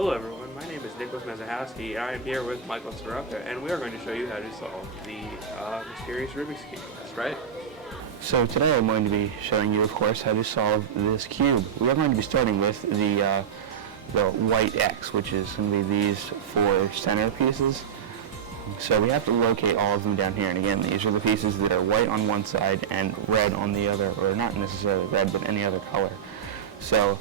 Hello everyone, my name is Msoroka. I am here with Michael Soroka, and we are going to show you how to solve the mysterious Rubik's Cube. That's right. So today I'm going to be showing you, of course, how to solve this cube. We are going to be starting with the white X, which is going to be these four center pieces. So we have to locate all of them down here, and again, these are the pieces that are white on one side and red on the other, or not necessarily red, but any other color. So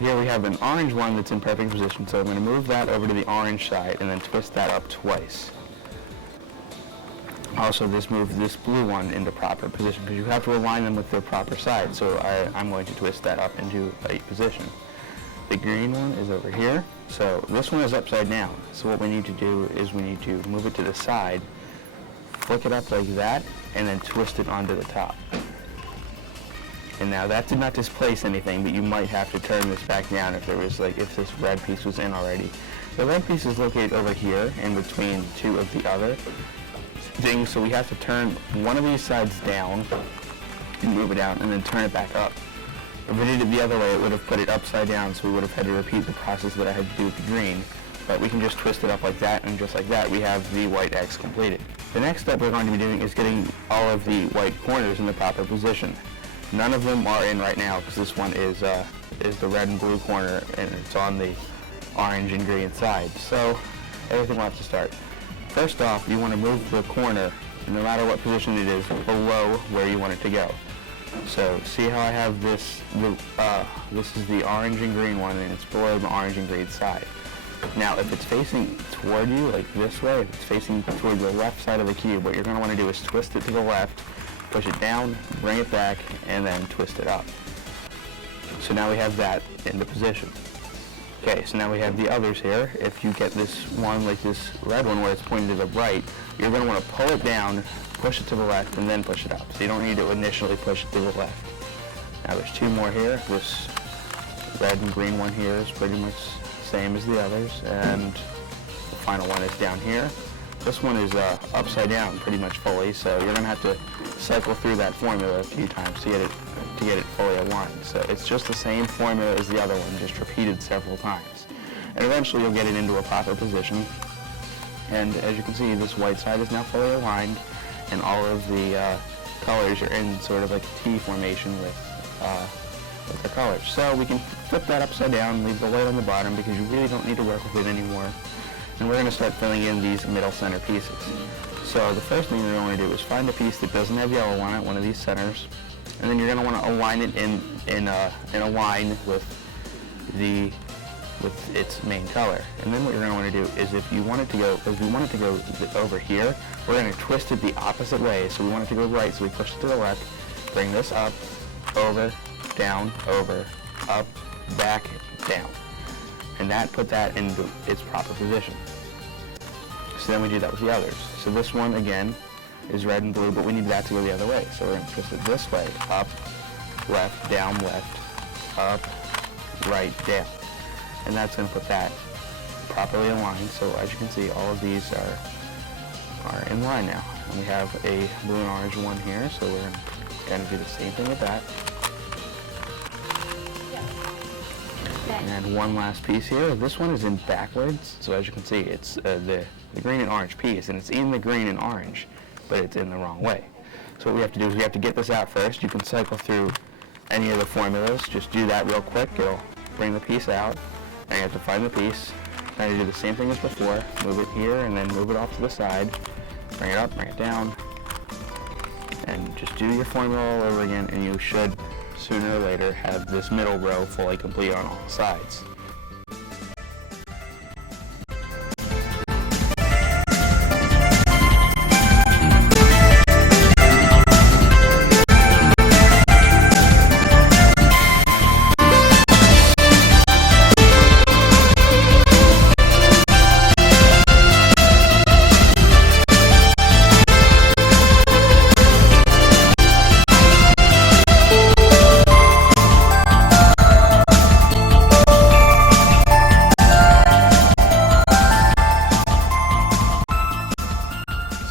here we have an orange one that's in perfect position, so I'm going to move that over to the orange side and then twist that up twice. Also, move this blue one into proper position because you have to align them with their proper side, so I'm going to twist that up into a position. The green one is over here, so this one is upside down. So what we need to do is we need to move it to the side, flick it up like that, and then twist it onto the top. And now that did not displace anything, but you might have to turn this back down if this red piece was in already. The red piece is located over here in between two of the other things, so we have to turn one of these sides down and move it out and then turn it back up. If we did it the other way, it would have put it upside down, so we would have had to repeat the process that I had to do with the green. But we can just twist it up like that, and just like that, we have the white X completed. The next step we're going to be doing is getting all of the white corners in the proper position. None of them are in right now because this one is the red and blue corner, and it's on the orange and green side. So everything will have to start. First off, you want to move the corner, no matter what position it is, below where you want it to go. So see how I have this? This is the orange and green one, and it's below the orange and green side. Now, if it's facing toward you, like this way, if it's facing toward the left side of the cube, what you're going to want to do is twist it to the left, push it down, bring it back, and then twist it up. So now we have that into position. Okay, so now we have the others here. If you get this one, like this red one where it's pointing to the right, you're going to want to pull it down, push it to the left, and then push it up. So you don't need to initially push it to the left. Now there's two more here. This red and green one here is pretty much the same as the others, and the final one is down here. This one is upside down pretty much fully, so you're going to have to cycle through that formula a few times to get it fully aligned. So it's just the same formula as the other one, just repeated several times. And eventually you'll get it into a proper position. And as you can see, this white side is now fully aligned, and all of the colors are in sort of like a T formation with the colors. So we can flip that upside down, leave the white on the bottom because you really don't need to work with it anymore. And we're going to start filling in these middle center pieces. So the first thing you're going to do is find a piece that doesn't have yellow on it, one of these centers, and then you're going to want to align it in a line with its main color. And then what you're going to want to do is if we want it to go over here, we're going to twist it the opposite way. So we want it to go right, so we push it to the left, bring this up, over, down, over, up, back, down. And put that into its proper position. So then we do that with the others. So this one, again, is red and blue, but we need that to go the other way. So we're going to twist it this way, up, left, up, right, down. And that's going to put that properly aligned. So as you can see, all of these are in line now. And we have a blue and orange one here, so we're going to do the same thing with that. And one last piece here. This one is in backwards, so as you can see, it's the green and orange piece, and it's in the green and orange, but it's in the wrong way. So what we have to do is we have to get this out first. You can cycle through any of the formulas. Just do that real quick. It'll bring the piece out, and you have to find the piece. Now you do the same thing as before. Move it here, and then move it off to the side. Bring it up, bring it down, and just do your formula all over again, and you should sooner or later have this middle row fully complete on all sides.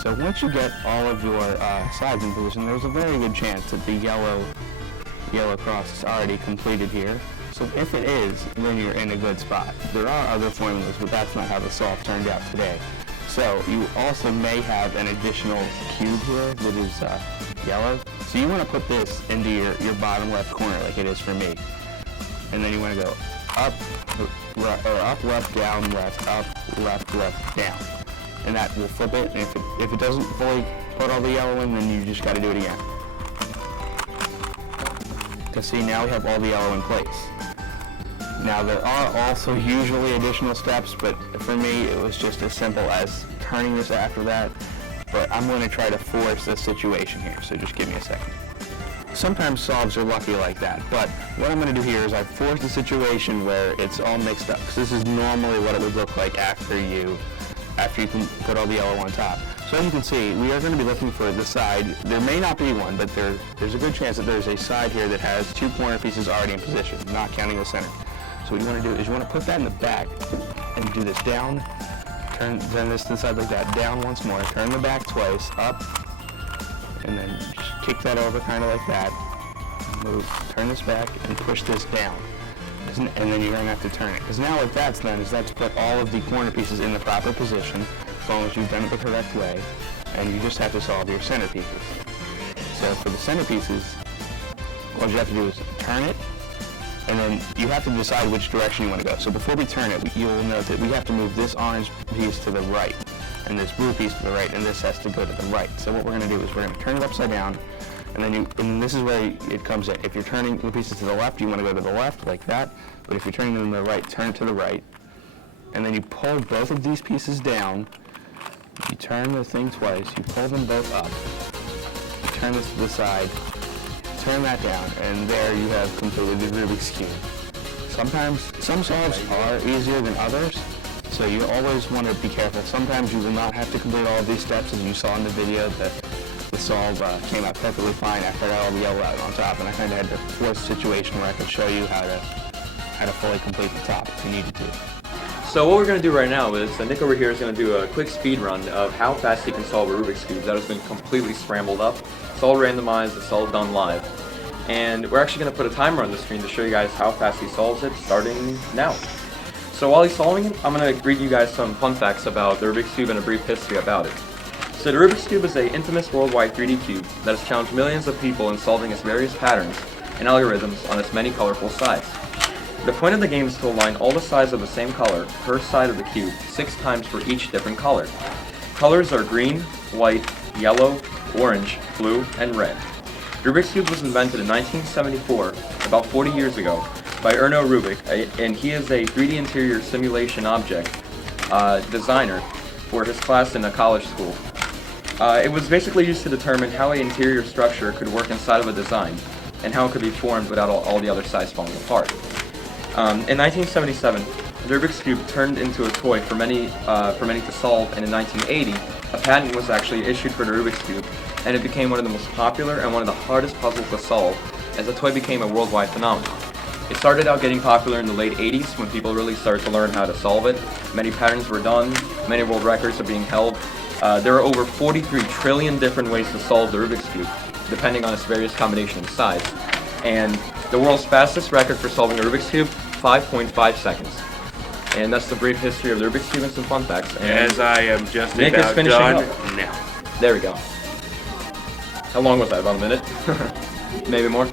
So once you get all of your sides in position, there's a very good chance that the yellow cross is already completed here. So if it is, then you're in a good spot. There are other formulas, but that's not how the solve turned out today. So you also may have an additional cube here that is yellow. So you want to put this into your bottom left corner like it is for me. And then you want to go up, up, left, down, left, up, left, down. And that will flip it. And if it doesn't fully put all the yellow in, then you just got to do it again. Because see, now we have all the yellow in place. Now there are also usually additional steps, but for me it was just as simple as turning this after that. But I'm going to try to force this situation here, so just give me a second. Sometimes solves are lucky like that, but what I'm going to do here is I force a situation where it's all mixed up, because this is normally what it would look like after you can put all the yellow on top. So as you can see, we are going to be looking for the side. There may not be one, but there's a good chance that there's a side here that has 2 corner pieces already in position, not counting the center. So what you want to do is you want to put that in the back and do this down, turn this to the side like that, down once more, turn the back twice, up, and then just kick that over kind of like that, move, turn this back, and push this down. And then you're going to have to turn it. Because now what that's done is that's put all of the corner pieces in the proper position, as long as you've done it the correct way, and you just have to solve your center pieces. So for the center pieces, what you have to do is turn it, and then you have to decide which direction you want to go. So before we turn it, you'll note that we have to move this orange piece to the right, and this blue piece to the right, and this has to go to the right. So what we're going to do is we're going to turn it upside down, and this is where it comes in. If you're turning the pieces to the left, you want to go to the left like that, but if you're turning them to the right, turn it to the right, and then you pull both of these pieces down, you turn the thing twice, you pull them both up, you turn this to the side, turn that down, and there you have completed the Rubik's Cube. Sometimes, some solves are easier than others, so you always want to be careful. Sometimes you will not have to complete all of these steps, as you saw in the video. The solve came out perfectly fine after I got all the yellow out on top, and I kind of had to force a situation where I could show you how to fully complete the top if you needed to. So what we're going to do right now is Nick over here is going to do a quick speed run of how fast he can solve a Rubik's Cube that has been completely scrambled up. It's all randomized, it's all done live. And we're actually going to put a timer on the screen to show you guys how fast he solves it, starting now. So while he's solving it, I'm going to read you guys some fun facts about the Rubik's Cube and a brief history about it. So the Rubik's Cube is an infamous worldwide 3D cube that has challenged millions of people in solving its various patterns and algorithms on its many colorful sides. The point of the game is to align all the sides of the same color per side of the cube 6 times for each different color. Colors are green, white, yellow, orange, blue, and red. The Rubik's Cube was invented in 1974, about 40 years ago, by Erno Rubik, and he is a 3D interior simulation object designer for his class in a college school. It was basically used to determine how an interior structure could work inside of a design, and how it could be formed without all the other sides falling apart. In 1977, the Rubik's Cube turned into a toy for many to solve, and in 1980, a patent was actually issued for the Rubik's Cube, and it became one of the most popular and one of the hardest puzzles to solve, as the toy became a worldwide phenomenon. It started out getting popular in the late 80s when people really started to learn how to solve it. Many patterns were done, many world records are being held. There are over 43 trillion different ways to solve the Rubik's Cube, depending on its various combination and size. And the world's fastest record for solving a Rubik's Cube, 5.5 seconds. And that's the brief history of the Rubik's Cube and some fun facts. And as I am just Nick is about finishing done up. now. There we go. How long was that? About a minute? Maybe more?